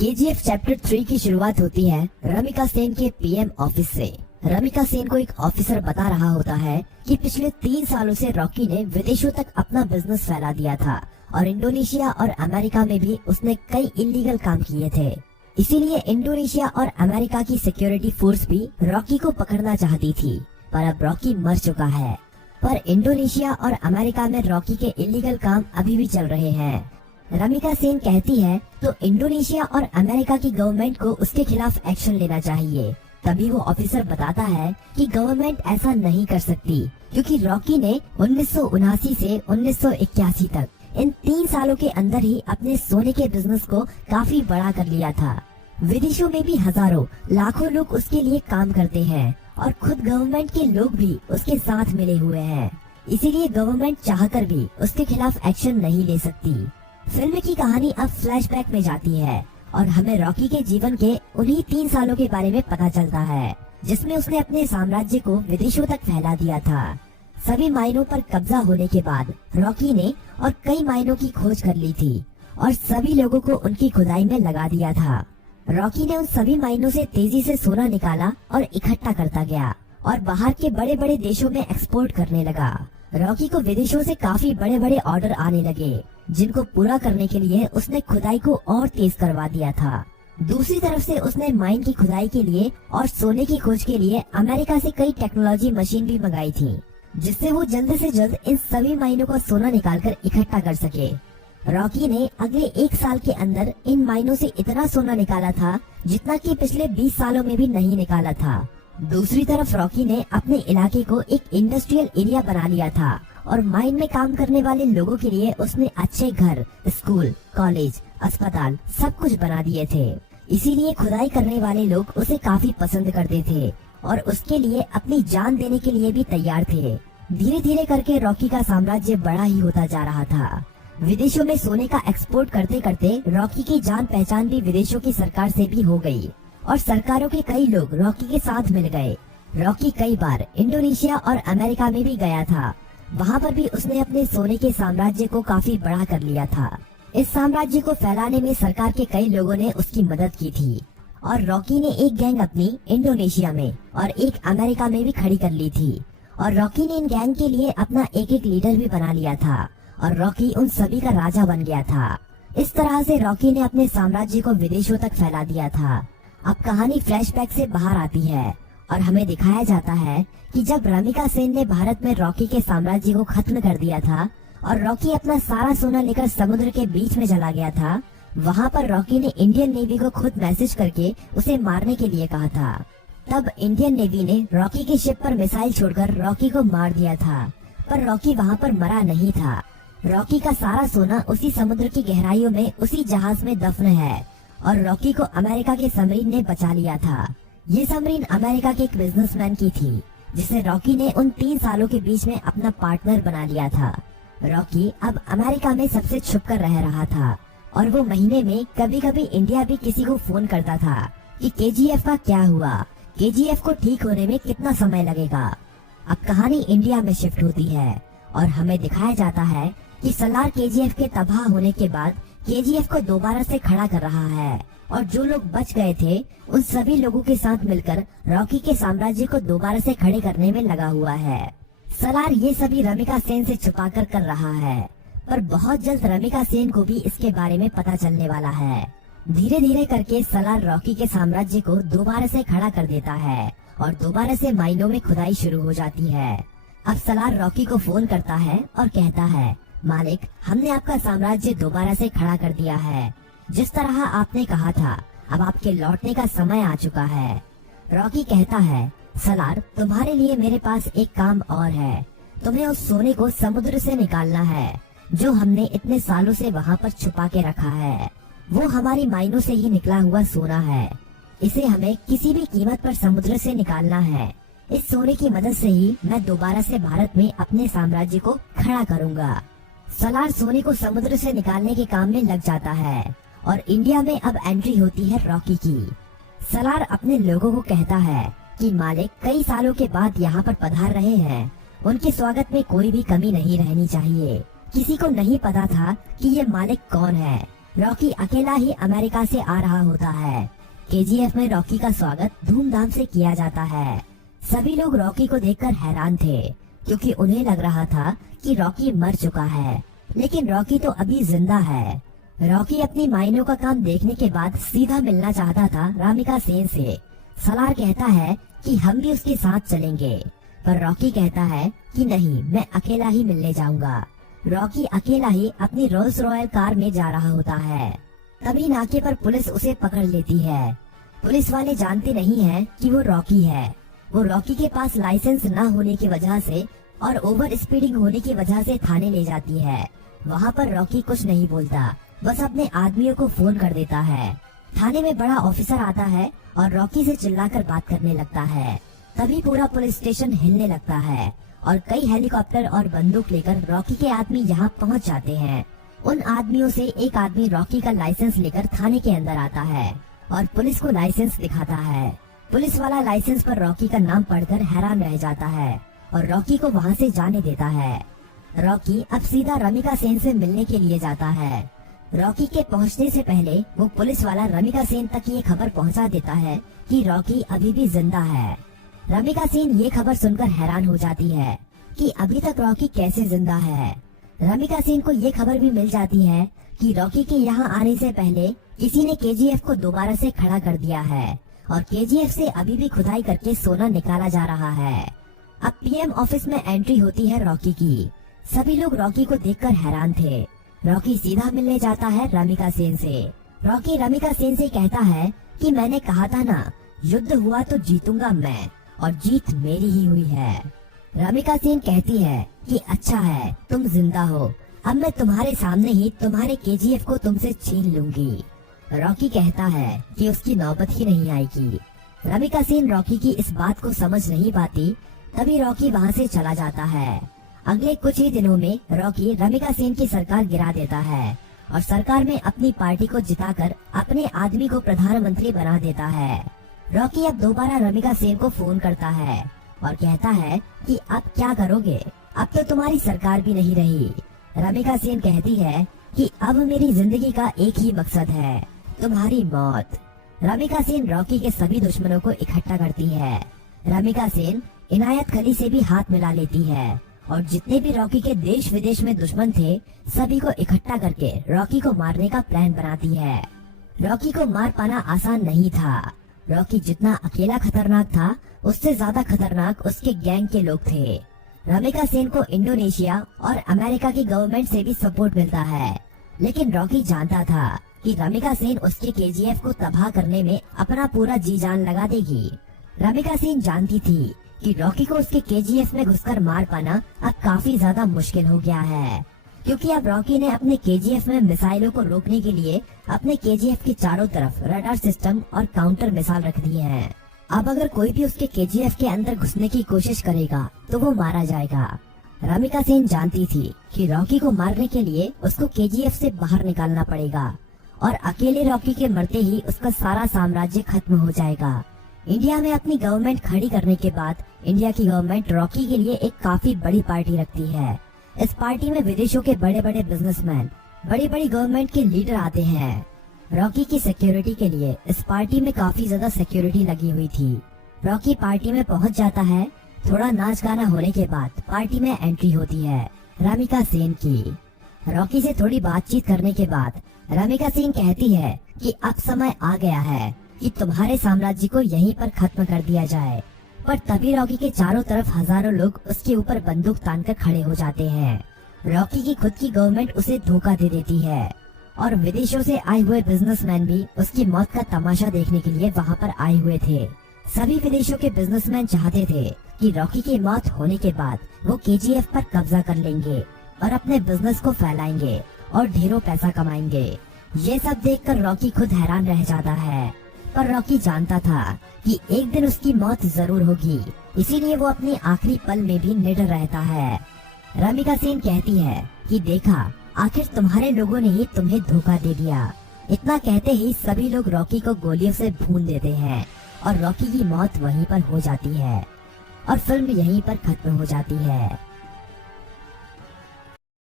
KGF chapter 3 की शुरुआत होती है रमिका सेन के पीएम ऑफिस से। रमिका सेन को एक ऑफिसर बता रहा होता है कि पिछले 3 सालों से रॉकी ने विदेशों तक अपना बिजनेस फैला दिया था और इंडोनेशिया और अमेरिका में भी उसने कई इलीगल काम किए थे। इसीलिए इंडोनेशिया और अमेरिका की सिक्योरिटी फोर्स भी रॉकी को पकड़ना चाहती थी, पर अब रॉकी मर चुका है। पर इंडोनेशिया और अमेरिका में रॉकी के इलीगल काम अभी भी चल रहे हैं। रमिका सेन कहती है तो इंडोनेशिया और अमेरिका की गवर्नमेंट को उसके खिलाफ एक्शन लेना चाहिए। तभी वो ऑफिसर बताता है कि गवर्नमेंट ऐसा नहीं कर सकती, क्योंकि रॉकी ने 1979 से 1981 तक इन 3 सालों के अंदर ही अपने सोने के बिजनेस को काफी बड़ा कर लिया था। विदेशों में भी हजारों लाखों लोग उसके लिए काम करते हैं और खुद गवर्नमेंट के लोग भी उसके साथ मिले हुए हैं। इसीलिए गवर्नमेंट चाहकर भी उसके खिलाफ एक्शन नहीं ले सकती। फिल्म की कहानी अब फ्लैशबैक में जाती है और हमें रॉकी के जीवन के उन्हीं 3 सालों के बारे में पता चलता है, जिसमें उसने अपने साम्राज्य को विदेशों तक फैला दिया था। सभी माइनों पर कब्जा होने के बाद रॉकी ने और कई माइनों की खोज कर ली थी और सभी लोगों को उनकी खुदाई में लगा दिया था। रॉकी ने उन सभी माइनों से तेजी से सोना निकाला और इकट्ठा करता गया और बाहर के बड़े बड़े देशों में एक्सपोर्ट करने लगा। रॉकी को विदेशों से काफी बड़े बड़े ऑर्डर आने लगे, जिनको पूरा करने के लिए उसने खुदाई को और तेज करवा दिया था। दूसरी तरफ से उसने माइन की खुदाई के लिए और सोने की खोज के लिए अमेरिका से कई टेक्नोलॉजी मशीन भी मंगाई थी, जिससे वो जल्द से जल्द इन सभी माइनों का सोना निकालकर इकट्ठा कर सके। रॉकी ने अगले 1 साल के अंदर इन माइनों से इतना सोना निकाला था जितना कि पिछले 20 सालों में भी नहीं निकाला था। दूसरी तरफ रॉकी ने अपने इलाके को एक इंडस्ट्रियल एरिया बना लिया था और माइन में काम करने वाले लोगों के लिए उसने अच्छे घर, स्कूल, कॉलेज, अस्पताल सब कुछ बना दिए थे। इसीलिए खुदाई करने वाले लोग उसे काफी पसंद करते थे और उसके लिए अपनी जान देने के लिए भी तैयार थे। धीरे धीरे करके रॉकी का साम्राज्य बड़ा ही होता जा रहा था। विदेशों में सोने का एक्सपोर्ट करते करते रॉकी की जान पहचान भी विदेशों की सरकार से भी हो गई और सरकारों के कई लोग रॉकी के साथ मिल गए। रॉकी कई बार इंडोनेशिया और अमेरिका में भी गया था। वहाँ पर भी उसने अपने सोने के साम्राज्य को काफी बड़ा कर लिया था। इस साम्राज्य को फैलाने में सरकार के कई लोगों ने उसकी मदद की थी और रॉकी ने एक गैंग अपनी इंडोनेशिया में और एक अमेरिका में भी खड़ी कर ली थी और रॉकी ने इन गैंग के लिए अपना एक एक लीडर भी बना लिया था और रॉकी उन सभी का राजा बन गया था। इस तरह से रॉकी ने अपने साम्राज्य को विदेशों तक फैला दिया था। अब कहानी फ्लैशबैक से बाहर आती है और हमें दिखाया जाता है कि जब रमिका सेन ने भारत में रॉकी के साम्राज्य को खत्म कर दिया था और रॉकी अपना सारा सोना लेकर समुद्र के बीच में चला गया था, वहाँ पर रॉकी ने इंडियन नेवी को खुद मैसेज करके उसे मारने के लिए कहा था। तब इंडियन नेवी ने रॉकी की शिप पर मिसाइल छोड़कर रॉकी को मार दिया था, पर रॉकी वहाँ पर मरा नहीं था। रॉकी का सारा सोना उसी समुद्र की गहराइयों में उसी जहाज में दफन है और रॉकी को अमेरिका के सबमरीन ने बचा लिया था। ये सबमरीन अमेरिका के एक बिजनेसमैन की थी, जिसे रॉकी ने उन 3 सालों के बीच में अपना पार्टनर बना लिया था। रॉकी अब अमेरिका में सबसे छुपकर रह रहा था और वो महीने में कभी कभी इंडिया भी किसी को फोन करता था कि केजीएफ का क्या हुआ, केजीएफ को ठीक होने में कितना समय लगेगा। अब कहानी इंडिया में शिफ्ट होती है और हमें दिखाया जाता है कि सलार केजीएफ के तबाह होने के बाद केजीएफ को दोबारा से खड़ा कर रहा है और जो लोग बच गए थे उन सभी लोगों के साथ मिलकर रॉकी के साम्राज्य को दोबारा से खड़े करने में लगा हुआ है। सलार ये सभी रमिका सेन से छुपाकर कर रहा है, पर बहुत जल्द रमिका सेन को भी इसके बारे में पता चलने वाला है। धीरे धीरे करके सलार रॉकी के साम्राज्य को दोबारा से खड़ा कर देता है और दोबारा से माइनों में खुदाई शुरू हो जाती है। अब सलार रॉकी को फोन करता है और कहता है, मालिक, हमने आपका साम्राज्य दोबारा से खड़ा कर दिया है। जिस तरह आपने कहा था, अब आपके लौटने का समय आ चुका है। रॉकी कहता है, सलार, तुम्हारे लिए मेरे पास एक काम और है। तुम्हें उस सोने को समुद्र से निकालना है जो हमने इतने सालों से वहाँ पर छुपा के रखा है। वो हमारी माइनों से ही निकला हुआ सोना है। इसे हमें किसी भी कीमत पर समुद्र से निकालना है। इस सोने की मदद से ही मैं दोबारा से भारत में अपने साम्राज्य को खड़ा करूँगा। सलार सोने को समुद्र से निकालने के काम में लग जाता है और इंडिया में अब एंट्री होती है रॉकी की। सलार अपने लोगों को कहता है कि मालिक कई सालों के बाद यहाँ पर पधार रहे हैं, उनके स्वागत में कोई भी कमी नहीं रहनी चाहिए। किसी को नहीं पता था कि ये मालिक कौन है। रॉकी अकेला ही अमेरिका से आ रहा होता है। केजीएफ में रॉकी का स्वागत धूमधाम से किया जाता है। सभी लोग रॉकी को देखकर हैरान थे, क्योंकि उन्हें लग रहा था कि रॉकी मर चुका है, लेकिन रॉकी तो अभी जिंदा है। रॉकी अपनी मायनों का काम देखने के बाद सीधा मिलना चाहता था रामिका सेन से। सलार कहता है कि हम भी उसके साथ चलेंगे, पर रॉकी कहता है कि नहीं, मैं अकेला ही मिलने जाऊंगा। रॉकी अकेला ही अपनी रोल्स रॉयल कार में जा रहा होता है। तभी नाके पर पुलिस उसे पकड़ लेती है। पुलिस वाले जानते नहीं हैं कि वो रॉकी है। वो रॉकी के पास लाइसेंस न होने की वजह से और ओवर स्पीडिंग होने की वजह से थाने ले जाती है। वहाँ पर रॉकी कुछ नहीं बोलता, बस अपने आदमियों को फोन कर देता है। थाने में बड़ा ऑफिसर आता है और रॉकी से चिल्लाकर बात करने लगता है। तभी पूरा पुलिस स्टेशन हिलने लगता है और कई हेलीकॉप्टर और बंदूक लेकर रॉकी के आदमी यहाँ पहुँच जाते हैं। उन आदमियों से एक आदमी रॉकी का लाइसेंस लेकर थाने के अंदर आता है और पुलिस को लाइसेंस दिखाता है। पुलिस वाला लाइसेंस पर रॉकी का नाम पढ़कर हैरान रह जाता है और रॉकी को वहाँ से जाने देता है। रॉकी अब सीधा रमिका सेन से मिलने के लिए जाता है। रॉकी के पहुँचने से पहले वो पुलिस वाला रमिका सेन तक ये खबर पहुँचा देता है कि रॉकी अभी भी जिंदा है। रमिका सेन ये खबर सुनकर हैरान हो जाती है कि अभी तक रॉकी कैसे जिंदा है। रमिका सेन को ये खबर भी मिल जाती है कि रॉकी के यहाँ आने से पहले किसी ने केजीएफ को दोबारा से खड़ा कर दिया है और केजीएफ से अभी भी खुदाई करके सोना निकाला जा रहा है। अब पीएम ऑफिस में एंट्री होती है रॉकी की। सभी लोग रॉकी को देखकर हैरान थे। रॉकी सीधा मिलने जाता है रमिका सेन से। रॉकी रमिका सेन से कहता है कि मैंने कहा था ना, युद्ध हुआ तो जीतूंगा मैं, और जीत मेरी ही हुई है। रमिका सेन कहती है कि अच्छा है, तुम जिंदा हो, अब मैं तुम्हारे सामने ही तुम्हारे केजीएफ को तुमसे छीन लूंगी। रॉकी कहता है कि उसकी नौबत ही नहीं आएगी। रमिका सेन रॉकी की इस बात को समझ नहीं पाती। तभी रॉकी वहाँ से चला जाता है। अगले कुछ ही दिनों में रॉकी रमिका सेन की सरकार गिरा देता है और सरकार में अपनी पार्टी को जिताकर अपने आदमी को प्रधानमंत्री बना देता है। रॉकी अब दोबारा रमिका सेन को फोन करता है और कहता है कि अब क्या करोगे, अब तो तुम्हारी सरकार भी नहीं रही। रमिका सेन कहती है कि अब मेरी जिंदगी का एक ही मकसद है, तुम्हारी मौत। रमिका सेन रॉकी के सभी दुश्मनों को इकट्ठा करती है। रमिका सेन इनायत खली से भी हाथ मिला लेती है और जितने भी रॉकी के देश विदेश में दुश्मन थे, सभी को इकट्ठा करके रॉकी को मारने का प्लान बनाती है। रॉकी को मार पाना आसान नहीं था। रॉकी जितना अकेला खतरनाक था, उससे ज्यादा खतरनाक उसके गैंग के लोग थे। रमिका सेन को इंडोनेशिया और अमेरिका की गवर्नमेंट से भी सपोर्ट मिलता है, लेकिन रॉकी जानता था कि रमिका सेन उसके केजीएफ को तबाह करने में अपना पूरा जी जान लगा देगी। रमिका सेन जानती थी कि रॉकी को उसके केजीएफ में घुसकर मार पाना अब काफी ज्यादा मुश्किल हो गया है, क्योंकि अब रॉकी ने अपने केजीएफ में मिसाइलों को रोकने के लिए अपने केजीएफ के चारों तरफ रडार सिस्टम और काउंटर मिसाइल रख दिए हैं। अब अगर कोई भी उसके केजीएफ के अंदर घुसने की कोशिश करेगा तो वो मारा जाएगा। रमिका सेन जानती थी कि रॉकी को मारने के लिए उसको केजीएफ से बाहर निकालना पड़ेगा और अकेले रॉकी के मरते ही उसका सारा साम्राज्य खत्म हो जाएगा। इंडिया में अपनी गवर्नमेंट खड़ी करने के बाद इंडिया की गवर्नमेंट रॉकी के लिए एक काफी बड़ी पार्टी रखती है। इस पार्टी में विदेशों के बड़े बड़े बिजनेसमैन, बड़ी बड़ी गवर्नमेंट के लीडर आते हैं। रॉकी की सिक्योरिटी के लिए इस पार्टी में काफी ज्यादा सिक्योरिटी लगी हुई थी। रॉकी पार्टी में पहुंच जाता है। थोड़ा नाच गाना होने के बाद पार्टी में एंट्री होती है रमिका सेन की। रॉकी से थोड़ी बातचीत करने के बाद रमिका सेन कहती है कि अब समय आ गया है कि तुम्हारे साम्राज्य को यहीं पर खत्म कर दिया जाए। पर तभी रॉकी के चारों तरफ हजारों लोग उसके ऊपर बंदूक तानकर खड़े हो जाते हैं। रॉकी की खुद की गवर्नमेंट उसे धोखा दे देती है और विदेशों से आए हुए बिजनेसमैन भी उसकी मौत का तमाशा देखने के लिए वहाँ पर आए हुए थे। सभी विदेशों के बिजनेसमैन चाहते थे कि रॉकी की मौत होने के बाद वो केजीएफ पर कब्जा कर लेंगे और अपने बिजनेस को फैलाएंगे और ढेरों पैसा कमाएंगे। ये सब देखकर रॉकी खुद हैरान रह जाता है, पर रॉकी जानता था कि एक दिन उसकी मौत जरूर होगी, इसीलिए वो अपने आखिरी पल में भी निडर रहता है। रमिका सेन कहती है कि देखा, आखिर तुम्हारे लोगों ने ही तुम्हें धोखा दे दिया। इतना कहते ही सभी लोग रॉकी को गोलियों से भून देते हैं और रॉकी की मौत वहीं पर हो जाती है और फिल्म यहीं पर खत्म हो जाती है।